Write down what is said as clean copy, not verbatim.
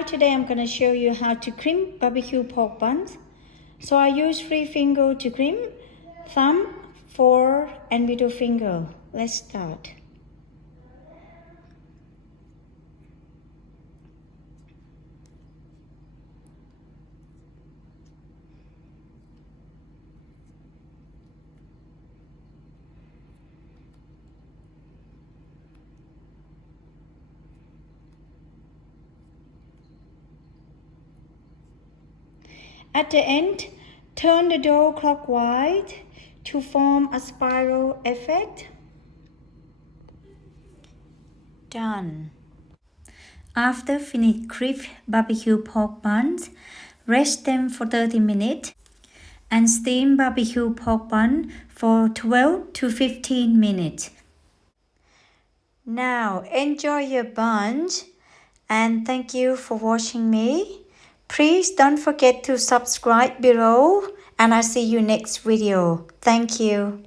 Hi, today I'm going to show you how to crimp barbecue pork buns. So I use 3 fingers to crimp, thumb, 4 and middle finger. Let's start. At the end, turn the dough clockwise to form a spiral effect. Done. After finish crisp barbecue pork buns, rest them for 30 minutes and steam barbecue pork bun for 12 to 15 minutes. Now enjoy your buns and thank you for watching me. Please don't forget to subscribe below and I'll see you next video. Thank you.